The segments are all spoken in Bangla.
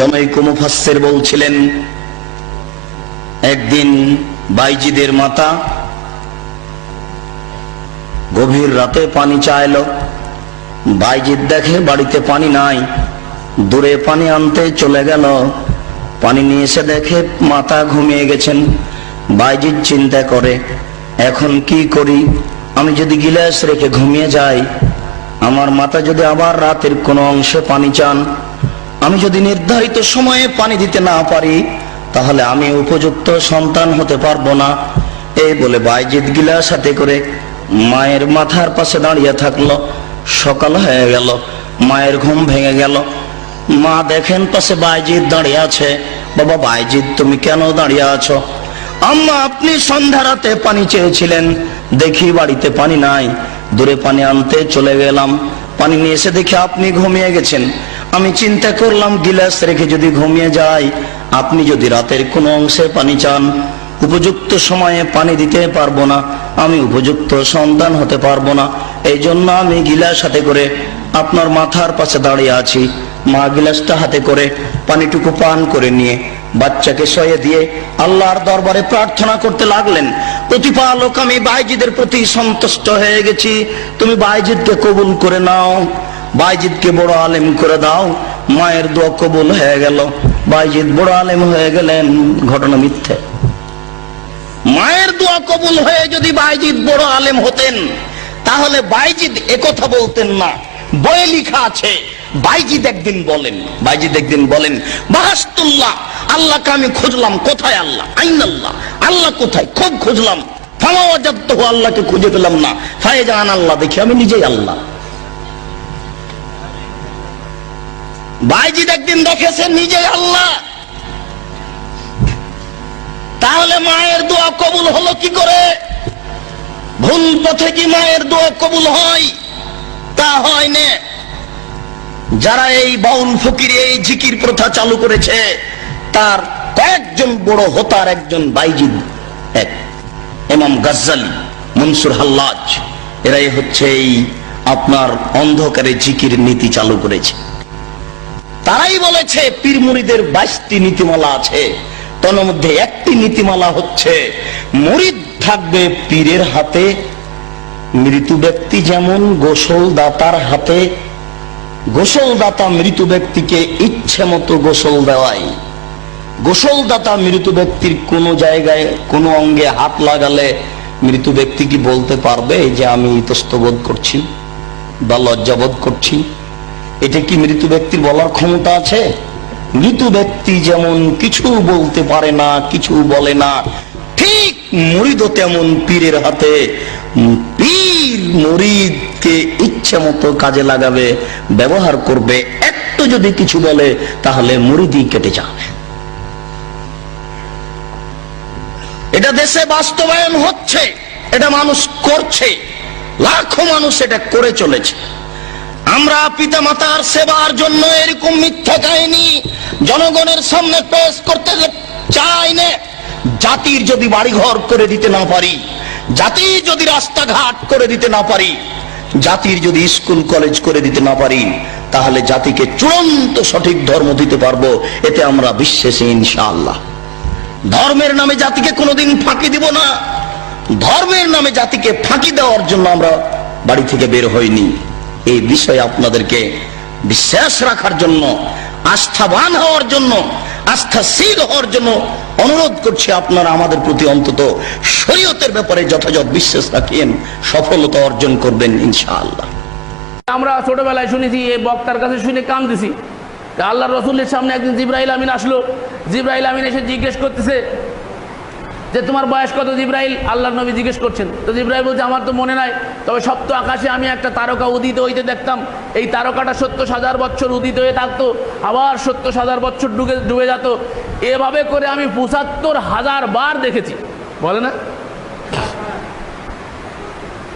জনৈক মুফাসসির বলছিলেন, একদিন বাইজিদের মাতা গভীর রাতে পানি চাইল বাইজিদ দেখে বাড়িতে পানি নাই। দূরে পানি আনতে চলে গেল। পানি নিয়ে এসে দেখে মাতা ঘুমিয়ে গেছেন। বাইজিদ চিন্তা করে, এখন কি করি? আমি যদি গিলাস রেখে ঘুমিয়ে যাই, আমার মাতা যদি আবার রাতের কোনো অংশে পানি চান আমি যদি নির্ধারিত সময়ে পানি দিতে না পারি, তাহলে আমি উপযুক্ত সন্তান হতে পারব না। এই বলে বাইজিদ গিলা সাথে করে মায়ের মাথার পাশে দাঁড়িয়ে থাকল। সকাল হয়ে গেল, মায়ের ঘুম ভেঙে গেল। মা দেখেন পাশে বাইজিদ দাঁড়িয়ে আছে। বাবা, বাইজিদ, তুমি কেন দাঁড়িয়ে আছো? আম্মা, আপনি সন্ধ্যা রাতে পানি চেয়েছিলেন। দেখি বাড়িতে পানি নাই। দূরে পানি আনতে চলে গেলাম। পানি নিয়ে এসে দেখি আপনি ঘুমিয়ে গেছেন। আমি চিন্তা করলাম গিলাস রেখে যদি ঘুমিয়ে যাই, আপনি যদি রাতের কোনো অংশে পানি চান, উপযুক্ত সময়ে পানি দিতে পারব না, আমি উপযুক্ত সন্তান হতে পারব না এই জন্য আমি গিলাস হাতে করে আপনার মাথার পাশে দাঁড়িয়ে আছি। মা গিলাসটা হাতে করে পানিটুকু পান করে নিয়ে বাচ্চাকে সয়ে দিয়ে আল্লাহর দরবারে প্রার্থনা করতে লাগলেন। প্রতিপালক আমি বাইজিদের প্রতি সন্তুষ্ট হয়ে গেছি। তুমি বাইজিদকে কবুল করে নাও। বাইজিদকে বড় আলেম করে দাও। মায়ের দোয়া কবুল হয়ে গেল। বাইজিদ বড় আলেম হয়ে গেলেন। ঘটনা মিথ্যে। মায়ের দোয়া কবুল হয়ে যদি বাইজিদ বড় আলেম হতেন, তাহলে বাইজিদ একথা বলতেন না। বইয়ে লিখা আছে, বাইজিদ একদিন বলেন। বাইজিদ একদিন বলেন, বাহাস্তুল্লাহ, আল্লাহকে আমি খুঁজলাম। কোথায় আল্লাহ? আইন আল্লাহ আল্লাহ কোথায়? খুব খুঁজলাম। ফামাওয়াজাত্ত আল্লাহকে খুঁজে পেলাম না। ফায়েজান আল্লাহ, দেখি আমি নিজেই আল্লাহ। বাইজিদ একদিন দেখেছে নিজেই আল্লাহ। তাহলে মায়ের দোয়া কবুল হলো কি করে? ভুল পথে কি মায়ের দোয়া কবুল হয়? তা হয় না। যারা এই বাউল ফকির, এই জিকির প্রথা চালু করেছে, তার কয়েকজন বড় হতার একজন বাইজিদ এক এমাম গাজ্জালি, মনসুর হাল্লাজ। এরাই হচ্ছে এই আপনার অন্ধকারে জিকির নীতি চালু করেছে। বলেছে পীর মুরিদের বাইশটি নীতিমালা আছে। তার মধ্যে একটি নীতিমালা হচ্ছে, মুরিদ থাকবে পীরের হাতে মৃত ব্যক্তি যেমন গোসল দাতার হাতে গোসল দাতা মৃত ব্যক্তিকে ইচ্ছে মতো গোসল দেওয়াই গোসল দাতা মৃত ব্যক্তির কোন জায়গায়, কোন অঙ্গে হাত লাগালে মৃত ব্যক্তি কি বলতে পারবে যে আমি ইতস্তবোধ করছি বা লজ্জাবোধ করছি? এটা কি মৃত ব্যক্তির বলার ক্ষমতা আছে? মৃত ব্যক্তি যেমন কিছু বলতে পারে না, কিছু বলে না, ঠিক মরিদ তেমন পীরের হাতে। পীর মরিদকে ইচ্ছে মতো কাজে লাগাবে, ব্যবহার করবে, একটু যদি কিছু বলে, তাহলে মরিদি কেটে যাবে। এটা দেশে বাস্তবায়ন হচ্ছে, এটা মানুষ করছে, লাখো মানুষ এটা করে চলেছে। আমরা পিতা মাতার সেবার জন্য এরকম মিথ্যা কাহিনী জনগণের সামনে পেশ করতে চাই না। জাতির যদি বাড়িঘর করে দিতে না পারি জাতি যদি রাস্তাঘাট করে দিতে না পারি, জাতির যদি স্কুল, কলেজ করে দিতে না পারি, তাহলে জাতিকে চূড়ান্ত সঠিক ধর্ম দিতে পারব, এতে আমরা বিশ্বাসী ইনশাআল্লাহ। ধর্মের নামে জাতিকে কোনোদিন ফাঁকি দিব না। ধর্মের নামে জাতিকে ফাঁকি দেওয়ার জন্য আমরা বাড়ি থেকে বের হইনি। এই বিষয়ে আপনাদেরকে বিশ্বাস রাখার জন্য, আস্থাবান হওয়ার জন্য, আস্থাশীল হওয়ার জন্য অনুরোধ করছি আপনারা আমাদের প্রতি অন্তত শরীয়তের ব্যাপারে যথাযথ বিশ্বাস রাখিয়েন সফলতা অর্জন করবেন ইনশাআল্লাহ। আমরা ছোটবেলায় শুনেছি, এই বক্তার কাছে শুনে কান্দিছি আল্লাহ রসুলের সামনে একদিন জিব্রাইল আমিন আসলো। জিব্রাইল আমিন এসে জিজ্ঞেস করতেছে যে তোমার বয়স কত জিব্রাইল? আল্লাহ নবী জিজ্ঞেস করছেন। তো জিব্রাইল বলছে, আমার তো মনে নাই। তবে সপ্ত আকাশে আমি একটা তারকা উদিত হইতে দেখতাম। এই তারকাটা সত্তর হাজার বছর উদিত হয়ে থাকতো। আবার সত্তর হাজার বছর ডুবে ডুবে যেত। এভাবে করে আমি পঁচাত্তর হাজার বার দেখেছি। বলে না?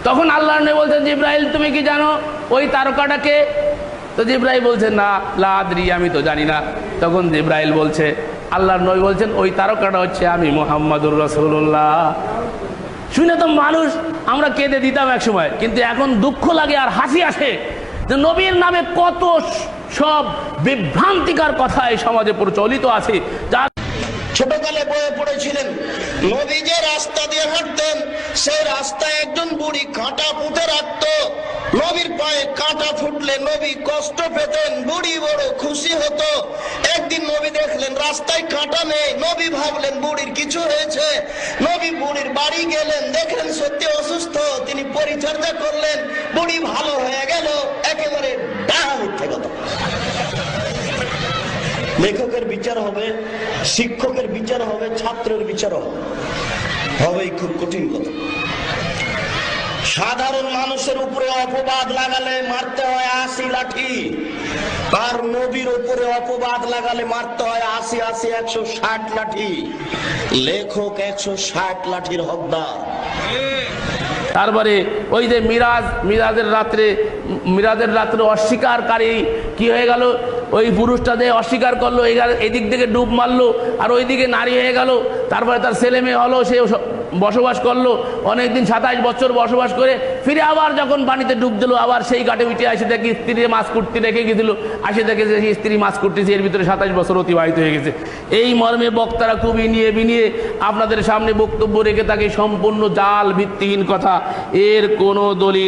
তখন আল্লাহ নবী বলছেন, জিব্রাইল, তুমি কি জানো ওই তারকাটাকে তো জিব্রাইল বলছে, না লাদ্রি আমি তো জানি না। তখন জিব্রাইল বলছে আল্লাহর নবী বলছেন, ওই তারকাটা হচ্ছে আমি, মোহাম্মদুর রসুল্লাহ শুনে তো মানুষ, আমরা কেঁদে দিতাম এক সময় কিন্তু এখন দুঃখ লাগে আর হাসি আসে যে নবীর নামে কত সব বিভ্রান্তিকার কথা এই সমাজে প্রচলিত আছে যা ছোটকালে বয়ে পড়েছিলেন। নবী যে রাস্তা দিয়ে হাঁটতেন, সেই রাস্তায় একজন বুড়ি কাঁটা পুঁতে রাখতো। নবীর পায়ে কাঁটা ফুটলে নবী কষ্ট পেতেন, বুড়ি বড় খুশি হতো। একদিন নবী দেখলেন, রাস্তায় কাঁটা নেই। নবী ভাবলেন, বুড়ির কিছু হয়েছে। নবী বুড়ির বাড়ি গেলেন, দেখলেন সত্যি অসুস্থ। তিনি পরিচর্যা করলেন, বুড়ি ভালো হয়ে গেল, একেবারে ডাহা মিথ্যে কথা লেখকের বিচার হবে, শিক্ষকের বিচার হবে, ছাত্রের বিচার হবে। হবেই খুব কঠিন কথা। সাধারণ মানুষের উপরে অপবাদ লাগালে মারতে হয় আশি লাঠি। আর নবীর উপরে অপবাদ লাগালে মারতে হয় আশি আশি, একশো ষাট লাঠি। লেখক একশো ষাট লাঠির হকদার। তারপরে ওই যে মিরাজ, মিরাজের রাত্রে মিরাজের রাত্রে অস্বীকারী কি হয়ে গেল? ওই পুরুষটা যে অস্বীকার করল এদিক থেকে ডুব মারলো, আর ওইদিকে নারী হয়ে গেল। তারপরে তার ছেলে মেয়ে হলো, সে বসবাস করল। অনেকদিন সাতাশ বছর বসবাস করে, ফিরে আবার যখন পানিতে ডুব দিল, আবার সেই ঘাটে উঠে আসে দেখি স্ত্রী মাছ কুটতে রেখে গেছিল। আসে দেখে যে স্ত্রী মাছ কুটতেছে এর ভিতরে সাতাশ বছর অতিবাহিত হয়ে গেছে। এই মর্মে বক্তারা খুবই নিয়ে বিনিয়ে আপনাদের সামনে বক্তব্য রেখে তাকে সম্পূর্ণ জাল ভিত্তিহীন কথা। এর কোনো দলিল